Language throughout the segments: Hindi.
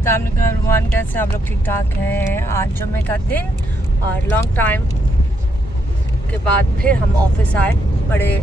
एवरीवन, कैसे आप लोग? ठीक ठाक हैं। आज जुम्मे का दिन और लॉन्ग टाइम के बाद फिर हम ऑफिस आए, बड़े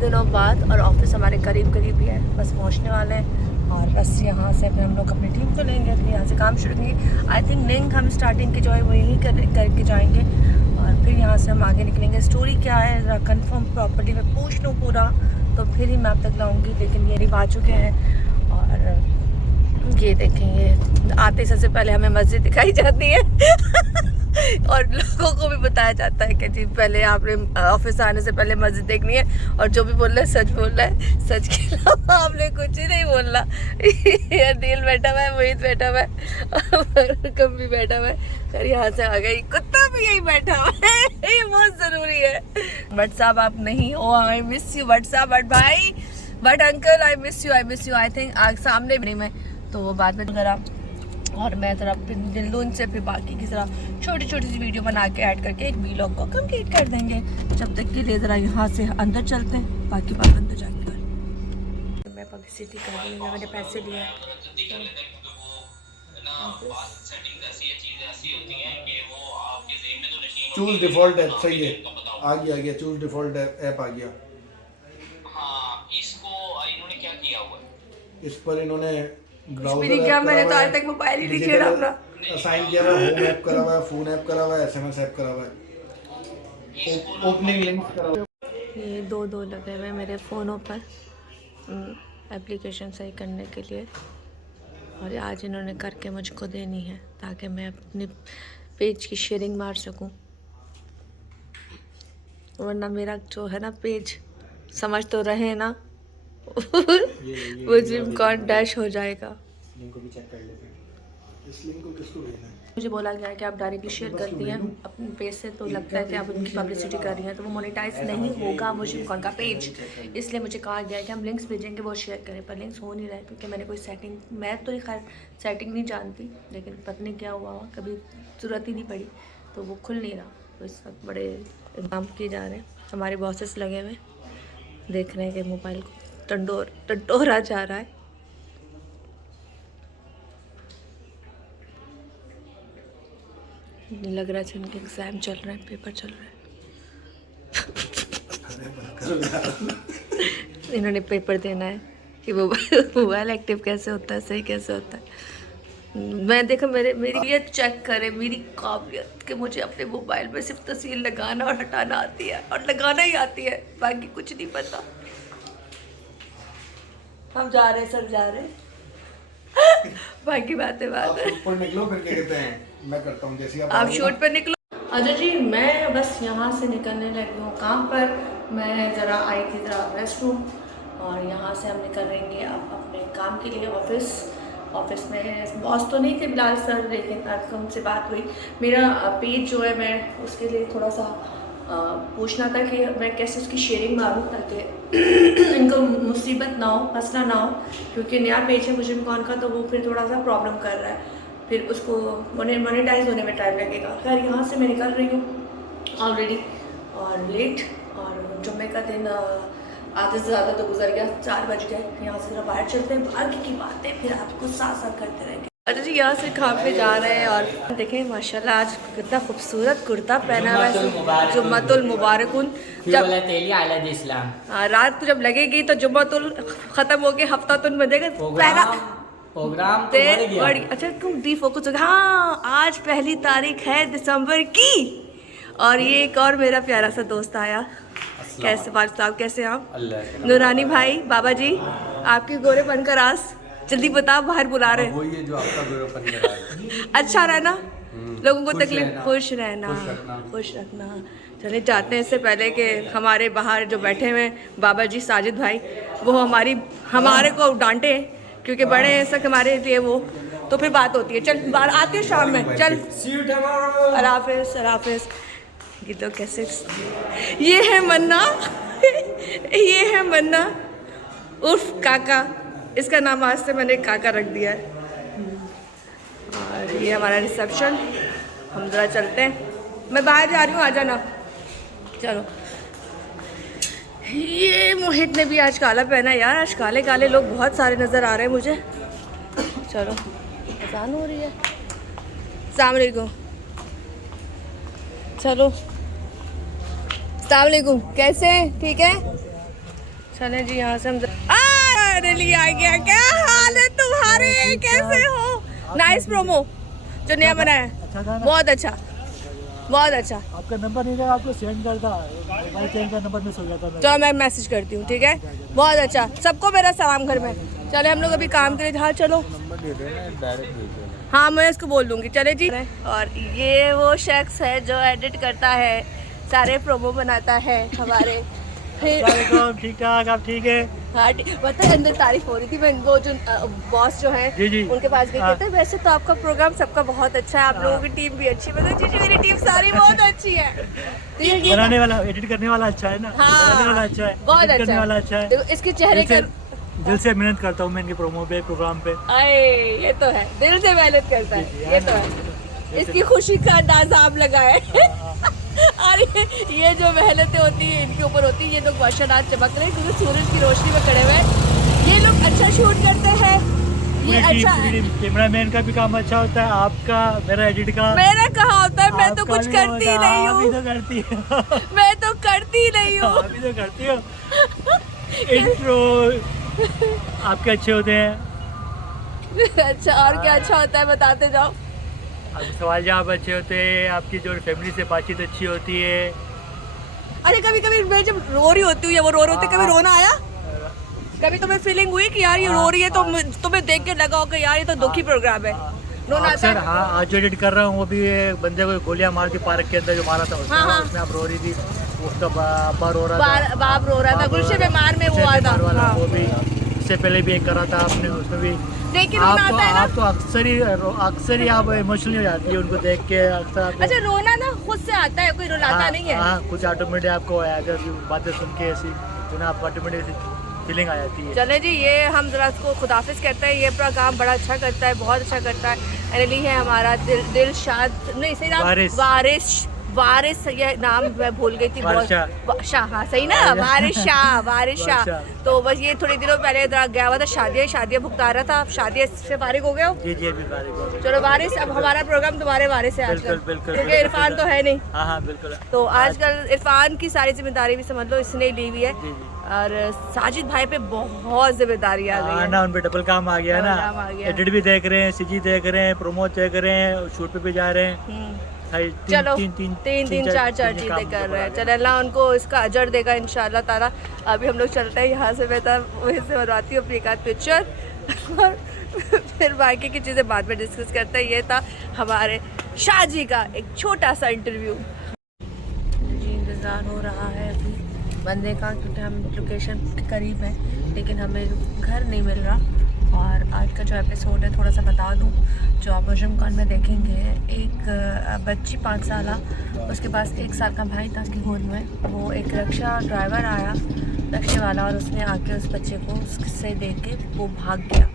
दिनों बाद। और ऑफिस हमारे करीब ही है, बस पहुंचने वाले हैं। और बस यहाँ से फिर हम लोग अपनी टीम को लेंगे, फिर यहाँ से काम शुरू करेंगे। आई थिंक लिंक हम स्टार्टिंग के जो है वो यहीं करके जाएंगे और फिर यहाँ से हम आगे निकलेंगे। स्टोरी क्या है ज़रा कन्फर्म प्रॉपर्टी में पूछ लूँ पूरा, तो फिर ही मैं आप तक लाऊँगी। लेकिन ये रिव आ चुके हैं और ये देखेंगे, आते सबसे पहले हमें मस्जिद दिखाई जाती है और लोगों को भी बताया जाता है कि जी पहले आपने ऑफिस आने से पहले मस्जिद देखनी है। और जो भी बोल रहा है सच बोल रहा है, सच के अलावा आपने कुछ ही नहीं बोलना। दिल बैठा हुआ है, मोहित बैठा हुआ है, कम भी बैठा हुआ है। फिर यहाँ से आ गई, कुत्ता भी यही बैठा हुआ है। ये बहुत ज़रूरी है। बट साहब आप नहीं हो, आई मिस यू बट साहब, बट भाई, but uncle I miss you. I think सामने भी नहीं मैं, तो वो बाद में ज़रा और मैं ज़रा दिल्लून से फिर बाकी की ज़रा छोटी सी वीडियो बना के ऐड करके एक व्लॉग को कंप्लीट कर देंगे। जब तक के लिए ज़रा यहाँ से अंदर चलते हैं, बाकी बात अंदर जाके कर। मैं पब्लिसिटी कर रही हूँ, मैंने पैसे लिए। चूज डिफॉल्ट ऐप, सही है, आ गया चूज डिफॉल्ट ऐप आ गया। हाँ, इसको इन्होंने क्या किया हुआ है? इस पर इन्होंने क्या, मैंने तो आज तक मोबाइल ही नहीं छेड़ा अपना। असाइन किया हुआ है, होम ऐप करा हुआ है, फोन ऐप करा हुआ है, एसएमएस ऐप करा हुआ है, ओपनिंग लिंक करा हुआ है। ये दो लगे हुए मेरे फ़ोनों पर एप्लीकेशन सही करने के लिए, और आज इन्होंने करके मुझको देनी है ताकि मैं अपने पेज की शेयरिंग मार सकूं। वरना मेरा जो है ना पेज, समझ तो रहे ना, वो जिम कॉन डैश हो जाएगा। लिंक को भी चेक कर लेते हैं। इस लिंक को किसको भेजना है? मुझे बोला गया है कि आप डायरेक्टली शेयर कर दिए अपने पेज से, तो लगता है कि आप उनकी पब्लिसिटी कर रही हैं, तो वो मोनेटाइज नहीं होगा वो जिम कॉन का पेज। इसलिए मुझे कहा गया है कि हम लिंक्स भेजेंगे, वो शेयर करें, पर लिंक्स हो नहीं रहे क्योंकि मैंने कोई सेटिंग, मैं तो खैर सेटिंग नहीं जानती, लेकिन पता नहीं क्या हुआ, कभी ज़रूरत ही नहीं पड़ी, तो वो खुल नहीं रहा। तो इस वक्त बड़े इंतजाम किए जा रहे हैं, हमारे बॉसेस लगे हुए देख रहे हैं कि मोबाइल को टंडोरा जा रहा है। लग रहा है इनके एग्जाम चल रहे हैं, पेपर चल रहे हैं। इन्होंने पेपर देना है कि मोबाइल एक्टिव कैसे होता है, सही कैसे होता है। मैं देखो मेरी ये चेक करे मेरी काबिलियत कि मुझे अपने मोबाइल में सिर्फ तस्वीर लगाना और हटाना आती है, और लगाना ही आती है, बाकी कुछ नहीं पता। हम जा रहे हैं, सब जा रहे हैं। बाकी बातें बात है। ऊपर निकलो, फिर क्या कहते हैं, मैं करता हूँ जैसे आप शूट पर निकलो। अच्छा जी, मैं बस यहाँ से निकलने लगी हूँ काम पर। मैं ज़रा आई थी ज़रा रेस्ट रूम, और यहाँ से हम निकल रहेंगे अब अपने काम के लिए ऑफिस में। बॉस तो नहीं थे बिलाल सर, लेकिन अब उनसे बात हुई। मेरा पेज जो है, मैं उसके लिए थोड़ा सा पूछना था कि मैं कैसे उसकी शेयरिंग मारूँ ताकि इनको मुसीबत ना हो, मसला ना हो, क्योंकि नया पेज है मुझे कौन का, तो वो फिर थोड़ा सा प्रॉब्लम कर रहा है, फिर उसको मोनेटाइज होने में टाइम लगेगा। खैर यहाँ से मैं निकल रही हूँ ऑलरेडी और लेट, और जुम्मे का दिन आधे से ज़्यादा तो गुजर गया, 4 बज गए। यहाँ से ज़रा बाहर चलते हैं, बाकी की बातें फिर आपको साथ करते रहेंगे। अच्छा जी, यहाँ से काम पे जा रहे हैं, और देखें माशाल्लाह आज कितना खूबसूरत कुर्ता पहना हुआ है। जुम्मतुल मुबारकुन। जब इस्लाम रात को जब लगेगी तो जुम्मतुल ख़त्म हो के हफ्तातुल बजेगा। पहला प्रोग्राम अच्छा तुम डी फोकस हो गया। हाँ, आज 1 तारीख है दिसंबर की, और ये एक और मेरा प्यारा सा दोस्त आया। कैसे फारिस साहब, कैसे आप? नूरानी भाई, बाबा जी, आपके गोरे बनकर आस जल्दी बताओ, बाहर बुला रहे हैं। वही है जो आपका गोरेपन करा है। अच्छा रहना, लोगों को तकलीफ, खुश रहना, खुश रखना। चले जाते हैं, इससे पहले कि हमारे बाहर जो बैठे हुए बाबा जी साजिद भाई, वो हमारे को डांटे क्योंकि बड़े हैं सब हमारे लिए, वो तो फिर बात होती है। चल बाहर आते हैं शाम में, चल अल्लाह। ये तो कैसे, ये है मन्ना ये है मन्ना उर्फ काका, इसका नाम आज से मैंने काका रख दिया है। और ये हमारा रिसेप्शन, हम ज़रा चलते हैं, मैं बाहर जा रही हूँ, आ जाना। चलो, ये मोहित ने भी आज काला पहना यार, आज काले काले लोग बहुत सारे नज़र आ रहे हैं मुझे। चलो अज़ान हो रही है। अस्सलाम वालेकुम। चलो अस्सलाम वालेकुम, कैसे हैं? ठीक है, चले जी यहाँ से हम दिल्ली आ गया। क्या हाल है तुम्हारे, कैसे हो? नाइस प्रोमो जो नया बना है, बहुत अच्छा बहुत अच्छा। आपका नंबर नहीं था, आपको सेंड करता, मोबाइल चेंज का नंबर मिस हो जाता है। चलो मैं मैसेज करती हूँ, ठीक है, बहुत अच्छा। सबको मेरा सलाम घर में। चले हम लोग अभी काम के लिए, हाँ चलो हाँ मैं इसको बोल दूँगी। चले जी। और ये वो शख्स है जो एडिट करता है, सारे प्रोमो बनाता है हमारे। फिर ठीक ठाक, आप ठीक है? हाँ पता है, अंदर तारीफ हो रही थी। मैं वो जो बॉस जो है जी, जी। उनके पास गई, कहते हैं वैसे तो आपका प्रोग्राम सबका बहुत अच्छा है, आप लोगों की टीम भी अच्छी है। मतलब जी मेरी टीम सारी बहुत अच्छी है। तो ये बनाने वाला, एडिट करने वाला अच्छा है ना? हाँ, बनाने वाला अच्छा है, बहुत edit अच्छा करने वाला अच्छा है। देखो इसके चेहरे का, दिल से मेहनत करता हूँ मैं इनके प्रोमो पे, प्रोग्राम पे। अरे ये तो है, दिल से मेहनत करता है, ये तो है। इसकी खुशी का अंदाजा आप लगाए। अरे ये जो मेहनतें होती है इनके ऊपर होती है। ये लोग माशाल्लाह चमक रहे हैं क्योंकि सूरज की रोशनी में खड़े हुए हैं। ये लोग अच्छा शूट करते हैं, ये अच्छा है। कैमरामैन का भी काम अच्छा होता है, आपका, मेरा एडिट का। मेरा कहाँ होता है, मैं तो कुछ करती ही नहीं अभी हूँ। तो करती है। मैं तो करती ही नहीं हूँ। अभी तो करती हो। इंट्रो आपके अच्छे होते हैं। अच्छा, और क्या अच्छा होता है बताते जाओ। आपके सवाल जवाब अच्छे होते हैं, आपकी जो फैमिली से बातचीत अच्छी होती है। अरे कभी कभी मैं जब रो रही होती हूँ या वो रो रहे होते, कभी रोना आया? कभी तुम्हें फीलिंग हुई कि यार ये रो रही है तो तुम्हें देख के लगा हो कि यार ये तो दुखी प्रोग्राम है, रोना आता अक्सर है? हाँ, आज जो एडिट कर रहा हूँ वो भी एक बंदे को गोलियां मार के पार्क के अंदर जो मारा था उसमें, हाँ। उसमें आप रो रही थी, उसका बाबा रो रहा था, बाप रो रहा था, गुलशन बीमार में वो गुलशन आता बीमार वाला, हाँ। वो भी इससे पहले भी एक करा था आपने, उसमें भी देख के रोना आता है ना। आप तो अक्सर ही आप इमोशनल हो जाती है उनको देख के। अक्सर आप अच्छा, रोना ना खुद से आता है, कोई रुलाता नहीं है। हाँ, कुछ ऑटोमेटिक आपको अगर बातें सुन के ऐसी तो ना आप ऑटोमेटिक फीलिंग आ जाती है। चले जी, ये हम जरा इसको खुदाफिज कहते हैं। ये प्रोग्राम बड़ा अच्छा करता है, बहुत अच्छा करता है। एनली है हमारा दिलशाद, नहीं सही नाम वारिस ये नाम मैं भूल गई थी। शाह, हाँ सही ना, वारिस शाह। तो बस ये थोड़े दिनों पहले गया हुआ था, शादियाँ भुगता रहा था। शादी से फारिग हो गए हो? जी अभी फारिग हो गए। चलो वारिस, अब हमारा प्रोग्राम तुम्हारे वारिस है आजकल, क्योंकि इरफान तो है नहीं। हाँ बिल्कुल। तो आजकल इरफान की सारी जिम्मेदारी भी समझ लो इसने ली हुई है। और साजिद भाई पे बहुत जिम्मेदारी आ गई है ना, उन पे डबल काम आ गया ना। एडिट भी देख रहे हैं, सीजी देख रहे हैं, प्रोमो देख रहे हैं, शूट पे भी जा रहे हैं। चलो तीन चार चीजें कर रहे हैं। चलो अल्लाह उनको इसका अजर देगा इंशाल्लाह ताला। अभी हम लोग चलते हैं यहाँ से, मैं वहीं से बनवाती हूँ अपनी एक आध पिक्चर और फिर बाकी की चीज़ें बाद में डिस्कस करते हैं। ये था हमारे शाहजी का एक छोटा सा इंटरव्यू। जी इंतज़ार हो रहा है अभी बंदे का, क्योंकि हम लोकेशन के करीब हैं लेकिन हमें घर नहीं मिल रहा। और आज का जो एपिसोड है थोड़ा सा बता दूं, जो आप मुजरिम में देखेंगे, एक बच्ची 5 साल, उसके पास 1 साल का भाई था उसकी गोद में। वो एक रिक्शा ड्राइवर आया, रिक्शे वाला, और उसने आके उस बच्चे को उससे देख के वो भाग गया।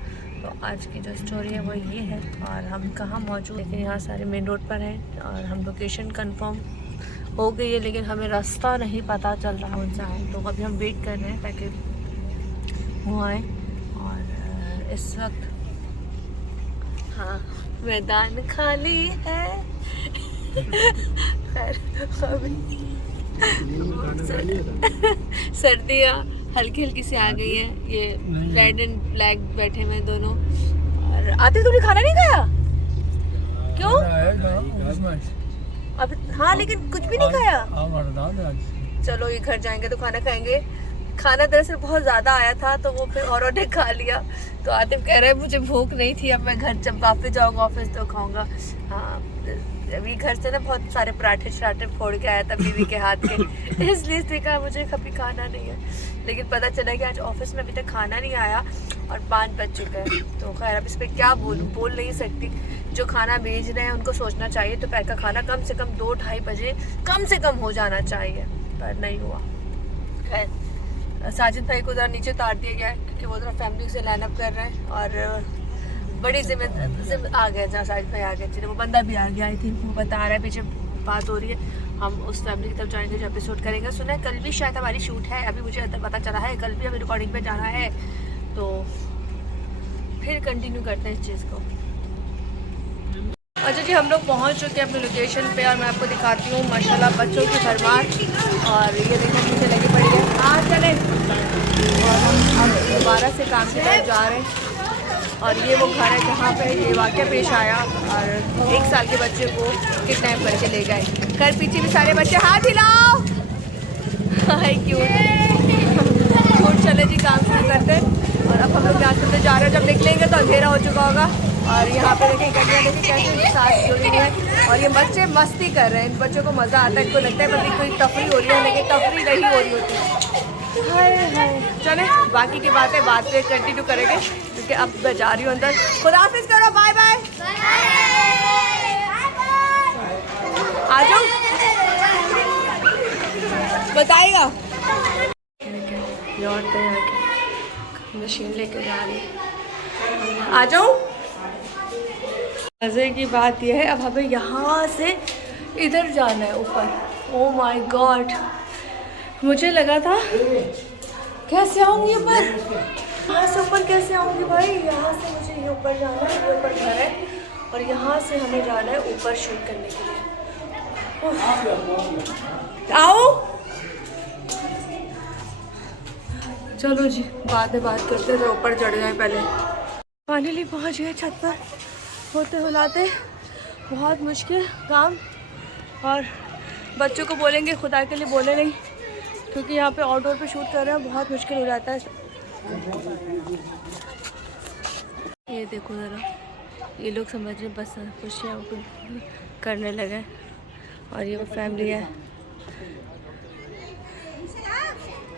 तो आज की जो स्टोरी है वो ये है। और हम कहाँ मौजूद, लेकिन यहाँ सारे मेन रोड पर हैं और हम लोकेशन कंफर्म हो गई है लेकिन हमें रास्ता नहीं पता चल रहा कौन सा है। तो अभी हम वेट कर रहे हैं ताकि वो आए। और इस वक्त हाँ मैदान खाली है। सर्दियाँ हल्की हल्की सी आ गई है। ये रेड एंड ब्लैक बैठे हुए दोनों। और आते तुमने खाना नहीं खाया? क्यों? अब हाँ, लेकिन कुछ भी नहीं खाया। चलो ये घर जाएंगे तो खाना खाएंगे। खाना दरअसल बहुत ज़्यादा आया था तो वो फिर औरों ने खा लिया। तो आतिफ कह रहे हैं मुझे भूख नहीं थी, अब मैं घर जब वापस जाऊँगा ऑफिस तो खाऊंगा। हाँ, अभी घर से ना बहुत सारे पराठे शराठे फोड़ के आया था बीवी के हाथ के, इसलिए देखा मुझे कभी खाना नहीं है। लेकिन पता चला कि आज ऑफिस में अभी तक खाना नहीं आया और 5 बज चुका है। तो खैर अब इस पर क्या बोलूँ, बोल नहीं सकती। जो खाना भेज रहे हैं उनको सोचना चाहिए दोपहर का खाना कम से कम 2-2:30 बजे कम से कम हो जाना चाहिए, पर नहीं हुआ। खैर साजिद भाई को ज़रा नीचे उतार दिया गया है क्योंकि वो ज़रा फैमिली से लाइन अप कर रहे हैं। और बड़ी जिम्मेदारी आ गया, जहाँ साजिद भाई आ गए थे, वो बंदा भी आ गया। आई थिंक वो बता रहा है, पीछे बात हो रही है। हम उस फैमिली की तरफ जाएंगे जो एपिसोड करेंगे। सुना है कल भी शायद हमारी शूट है, अभी मुझे अंदर पता चला है कल भी हमें रिकॉर्डिंग पे जाना है। तो फिर कंटिन्यू करते हैं इस चीज़ को। अच्छा जी, हम लोग पहुंच चुके हैं अपनी लोकेशन पे और मैं आपको दिखाती हूँ माशाल्लाह बच्चों की भरमार। और ये देखो नीचे लगी पड़ी है। हाँ चले। और हम अब दोबारा से काम की तरफ जा रहे हैं। और ये वो घर है जहाँ पे ये वाक़या पेश आया और 1 साल के बच्चे को किडनैप करके ले गए। घर पीछे भी सारे बच्चे हाथ हिलाओ। हाय क्यूट। चले जी काम शुरू करते हैं। और अब हम लोग यहाँ से जा रहे हैं। जब निकलेंगे तो अंधेरा हो चुका होगा। और यहाँ पे देखिए गड्डियाँ देखिए कैसे साथ जुड़ी हुई है। और ये बच्चे मस्ती कर रहे हैं। इन बच्चों को मज़ा आता है। इनको लगता है बल्कि कोई तफरी हो रही है, लेकिन तफरी नहीं हो रही होती है। हाय हाय। चले बाकी की बातें बाद में कंटिन्यू करेंगे क्योंकि अब मैं जा रही हूँ अंदर। खुदाफिज करो, बाय बाय। आ जाओ, बताइएगा। औरतें यहाँ की मशीन लेके जा रही है। आ जाओ। मज़े की बात यह है अब हमें यहाँ से इधर जाना है ऊपर। ओह माय गॉड, मुझे लगा था कैसे आऊँगी ऊपर, यहाँ से ऊपर कैसे आऊँगी भाई। यहाँ से मुझे ये ऊपर जाना है, ये ऊपर घर है और यहाँ से हमें जाना है ऊपर शूट करने के लिए। आओ चलो जी, बाद में बात करते हैं। ऊपर चढ़ जाए पहले। फाइनली पहुँच गए छत पर। होते हुलाते बहुत मुश्किल काम। और बच्चों को बोलेंगे, खुदा के लिए बोले नहीं क्योंकि यहाँ पे आउटडोर पे शूट कर रहे हैं, बहुत मुश्किल हो जाता है। ये देखो ज़रा, ये लोग समझ रहे बस खुशियाँ करने लगे। और ये वो फैमिली है।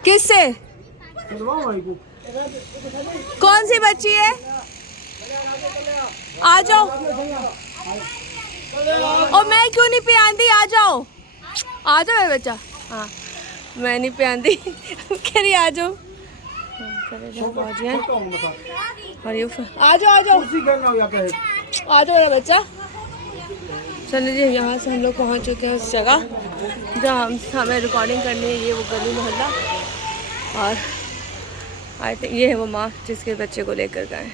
किससे? कौन सी बच्ची है? आ जाओ। और मैं क्यों नहीं पियांदी? आ जाओ, आ जाओ बच्चा। हाँ मैं नहीं पियांदी। कह रही आ जाओ। और ये आ जाओ, आ जाओ, आ जाओ बच्चा। चलिए जी, यहाँ से हम लोग पहुँच चुके हैं उस जगह जहाँ हमें रिकॉर्डिंग करनी है। ये वो गली मोहल्ला। और आई थिंक ये है वो माँ जिसके बच्चे को लेकर गए।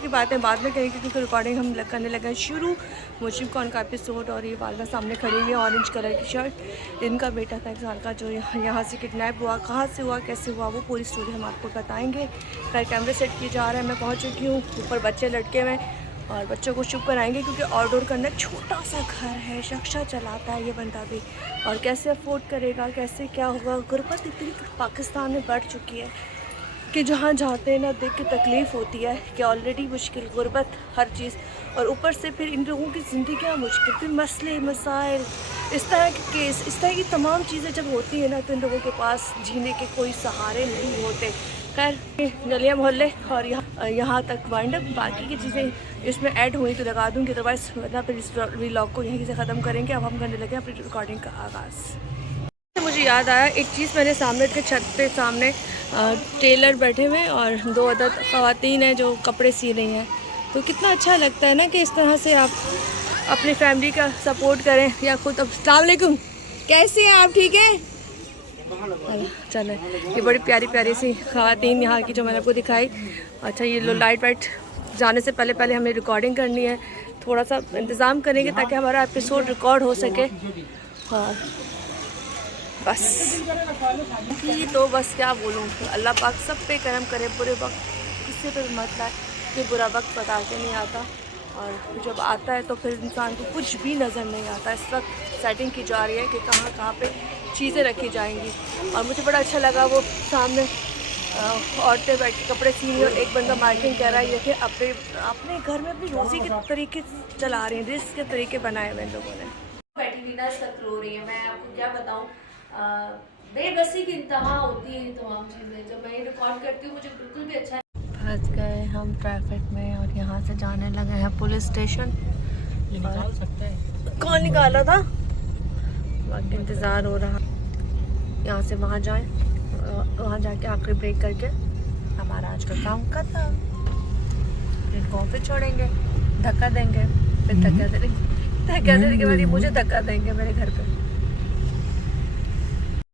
की बातें बाद में करेंगे क्योंकि रिकॉर्डिंग हम करने लगे हैं शुरू। मुझे कौन का एपिसोड। और ये वालदा सामने खड़ी हुई है, ऑरेंज कलर की शर्ट। इनका बेटा था 1 साल का जो यहाँ से किडनैप हुआ। कहाँ से हुआ, कैसे हुआ, वो पूरी स्टोरी हम आपको बताएंगे। फिर कैमरे सेट किए जा रहे हैं। मैं पहुँच चुकी हूँ ऊपर, बच्चे लटके हुए और बच्चों को चुप कराएंगे क्योंकि आउटडोर के अंदर छोटा सा घर है। रक्षा चलाता है ये बंदा भी। और कैसे अफोर्ड करेगा, कैसे क्या होगा। गुर्बत इतनी पाकिस्तान में बढ़ चुकी है कि जहाँ जाते हैं ना देख के तकलीफ़ होती है कि ऑलरेडी मुश्किल, गुर्बत, हर चीज़। और ऊपर से फिर इन लोगों की ज़िंदगियाँ मुश्किल, फिर मसले मसाइल, इस तरह के केस, इस तरह की तमाम चीज़ें जब होती हैं ना तो इन लोगों के पास जीने के कोई सहारे नहीं होते। खैर गलियाँ मोहल्ले और यहाँ तक वाइंड अप। बाकी की चीज़ें इसमें ऐड हुई तो लगा दूँगी, अदरवाइज़ वरना फिर इस व्लॉग को यहीं से ख़त्म करेंगे। अब हम करने लगे अपनी रिकॉर्डिंग का आगाज़। मुझे याद आया एक चीज़, मैंने सामने के छत पे सामने टेलर बैठे हुए और 2 अदद ख़वातीन हैं जो कपड़े सी रही हैं। तो कितना अच्छा लगता है ना कि इस तरह से आप अपनी फैमिली का सपोर्ट करें या खुद। अस्सलाम वालेकुम, कैसी हैं आप? ठीक है चलें। ये बड़ी प्यारी प्यारी सी ख़वातीन यहाँ की जो मैंने आपको दिखाई। अच्छा ये लो लाइट वाइट जाने से पहले हमें रिकॉर्डिंग करनी है। थोड़ा सा इंतज़ाम करेंगे ताकि हमारा एपिसोड रिकॉर्ड हो सके। हाँ बस कि तो बस क्या बोलूँ, अल्लाह पाक सब पे करम करे। बुरे वक्त किसी पे मत लाए, ये बुरा वक्त बता के नहीं आता। और जब आता है तो फिर इंसान को कुछ भी नज़र नहीं आता। इस वक्त सेटिंग की जा रही है कि कहाँ पे चीज़ें रखी जाएंगी। और मुझे बड़ा अच्छा लगा वो सामने औरतें बैठ के कपड़े सी रही हैं और एक बंदा मार्किंग कर रहा है। ये कि अपने घर में अपनी रोज़ी के तरीके चला रहे हैं, रिस्क के तरीके बनाए हुए लोगों ने। बैठी हुई ना सख्त रो रही है। मैं आपको क्या बताऊँ, बेबसी की इंतहा होती है तमाम चीज़ें। जब मैं रिकॉर्ड करती हूँ मुझे बिल्कुल भी अच्छा। फंस गए हम ट्रैफिक में और यहाँ से जाने लगे हैं पुलिस स्टेशन। निकाल सकते हैं? कौन निकाल रहा था? बाकी इंतज़ार हो रहा, यहाँ से वहाँ जाएं, वहाँ जाके आखिरी ब्रेक करके हमारा आज का काम खत्म। इनको फिर छोड़ेंगे, धक्का देंगे, फिर धक्का देने के बाद ये मुझे धक्का देंगे मेरे घर पे।